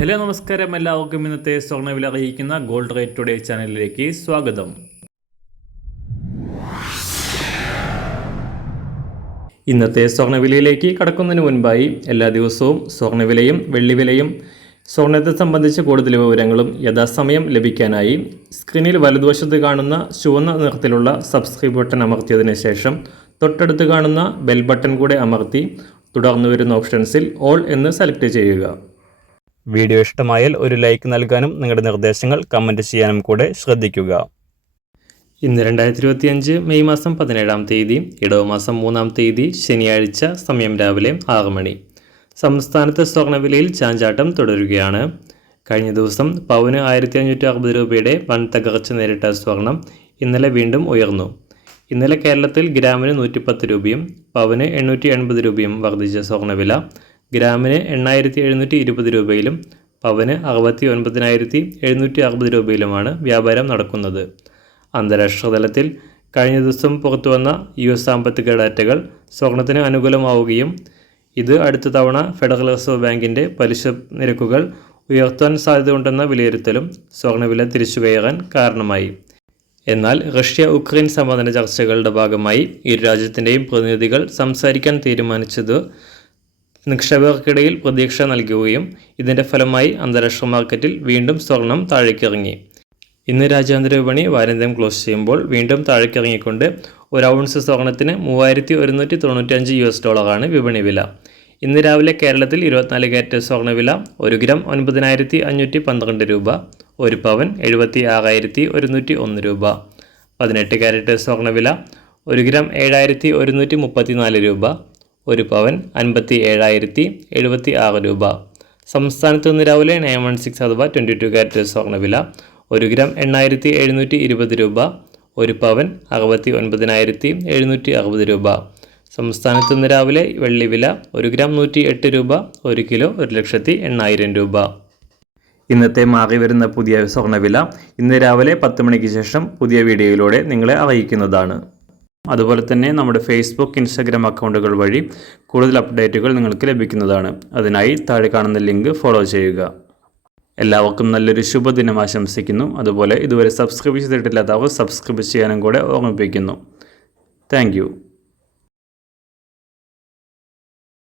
Hello നമസ്കാരം, എല്ലാവർക്കും ഇന്നത്തെ സ്വർണ്ണവില അറിയിക്കുന്ന ഗോൾഡ് റേറ്റ് ടുഡേ ചാനലിലേക്ക് സ്വാഗതം. ഇന്നത്തെ സ്വർണ്ണവിലയിലേക്ക് കടക്കുന്നതിന് മുൻപായി എല്ലാ ദിവസവും സ്വർണ്ണവിലയും വെള്ളിവിലയും സ്വർണ്ണത്തെ സംബന്ധിച്ച കൂടുതൽ വിവരങ്ങളും യഥാസമയം ലഭിക്കാനായി സ്ക്രീനിൽ വലതുവശത്ത് കാണുന്ന ചുവന്ന നിറത്തിലുള്ള സബ്സ്ക്രൈബ് ബട്ടൺ അമർത്തിയതിനു ശേഷം തൊട്ടടുത്ത് കാണുന്ന ബെൽ ബട്ടൺ കൂടെ അമർത്തി തുടർന്ന് വരുന്ന ഓപ്ഷൻസിൽ ഓൾ എന്ന് സെലക്ട് ചെയ്യുക. വീഡിയോ ഇഷ്ടമായാൽ ഒരു ലൈക്ക് നൽകാനും നിങ്ങളുടെ നിർദ്ദേശങ്ങൾ കമൻറ്റ് ചെയ്യാനും കൂടെ ശ്രദ്ധിക്കുക. ഇന്ന് 2025 മെയ് മാസം 17-ാം തീയതി ഇടവമാസം 3-ാം തീയതി ശനിയാഴ്ച, സമയം രാവിലെ 6 മണി. സംസ്ഥാനത്തെ സ്വർണ്ണവിലയിൽ ചാഞ്ചാട്ടം തുടരുകയാണ്. കഴിഞ്ഞ ദിവസം പവന് 1560 രൂപയുടെ വൻ തകർച്ച നേരിട്ട സ്വർണം ഇന്നലെ വീണ്ടും ഉയർന്നു. ഇന്നലെ കേരളത്തിൽ ഗ്രാമിന് 110 രൂപയും പവന് 880 രൂപയും വർദ്ധിച്ച സ്വർണ്ണവില ഗ്രാമിന് 8720 രൂപയിലും പവന് 69,760 രൂപയിലുമാണ് വ്യാപാരം നടക്കുന്നത്. അന്താരാഷ്ട്ര തലത്തിൽ കഴിഞ്ഞ ദിവസം പുറത്തുവന്ന US സാമ്പത്തിക ഡാറ്റകൾ സ്വർണത്തിന് അനുകൂലമാവുകയും ഇത് അടുത്ത തവണ ഫെഡറൽ റിസർവ് ബാങ്കിൻ്റെ പലിശ നിരക്കുകൾ ഉയർത്താൻ സാധ്യതയുണ്ടെന്ന വിലയിരുത്തലും സ്വർണ്ണവില തിരിച്ചുകയറാൻ കാരണമായി. എന്നാൽ റഷ്യ ഉക്രൈൻ സമാധാന ചർച്ചകളുടെ ഭാഗമായി ഇരു രാജ്യത്തിൻ്റെയും പ്രതിനിധികൾ സംസാരിക്കാൻ തീരുമാനിച്ചത് നിക്ഷേപകർക്കിടയിൽ പ്രതീക്ഷ നൽകുകയും ഇതിൻ്റെ ഫലമായി അന്താരാഷ്ട്ര മാർക്കറ്റിൽ വീണ്ടും സ്വർണം താഴേക്കിറങ്ങി. ഇന്ന് രാജ്യാന്തര വിപണി വാരാന്ത്യം ക്ലോസ് ചെയ്യുമ്പോൾ വീണ്ടും താഴേക്കിറങ്ങിക്കൊണ്ട് ഒരു ഔൺസ് സ്വർണത്തിന് $3195 വിപണി വില. ഇന്ന് രാവിലെ കേരളത്തിൽ 24 കാരറ്റ് സ്വർണ്ണവില 1 ഗ്രാം 9512 രൂപ, 1 പവൻ 76,101 രൂപ. 18 കാരറ്റ് സ്വർണ്ണവില 1 ഗ്രാം 7134 രൂപ, 1 പവൻ 57,076 രൂപ. സംസ്ഥാനത്ത് നിന്ന് രാവിലെ 916 അഥവാ 22 കാരറ്റ് സ്വർണ്ണവില 1 ഗ്രാം 8720 രൂപ, 1 പവൻ 69,760 രൂപ. സംസ്ഥാനത്ത് നിന്ന് രാവിലെ വെള്ളിവില 1 ഗ്രാം 108 രൂപ, 1 കിലോ 1,80,000 രൂപ. ഇന്നത്തെ മാറി വരുന്ന പുതിയ സ്വർണ്ണവില ഇന്ന് രാവിലെ 10 മണിക്ക് ശേഷം പുതിയ വീഡിയോയിലൂടെ നിങ്ങളെ അറിയിക്കുന്നതാണ്. അതുപോലെ തന്നെ നമ്മുടെ ഫേസ്ബുക്ക്, ഇൻസ്റ്റാഗ്രാം അക്കൗണ്ടുകൾ വഴി കൂടുതൽ അപ്ഡേറ്റുകൾ നിങ്ങൾക്ക് ലഭിക്കുന്നതാണ്. അതിനായി താഴെ കാണുന്ന ലിങ്ക് ഫോളോ ചെയ്യുക. എല്ലാവർക്കും നല്ലൊരു ശുഭദിനം ആശംസിക്കുന്നു. അതുപോലെ ഇതുവരെ സബ്സ്ക്രൈബ് ചെയ്തിട്ടില്ലാത്തവർ സബ്സ്ക്രൈബ് ചെയ്യാനും കൂടെ ഓർമ്മിപ്പിക്കുന്നു. താങ്ക്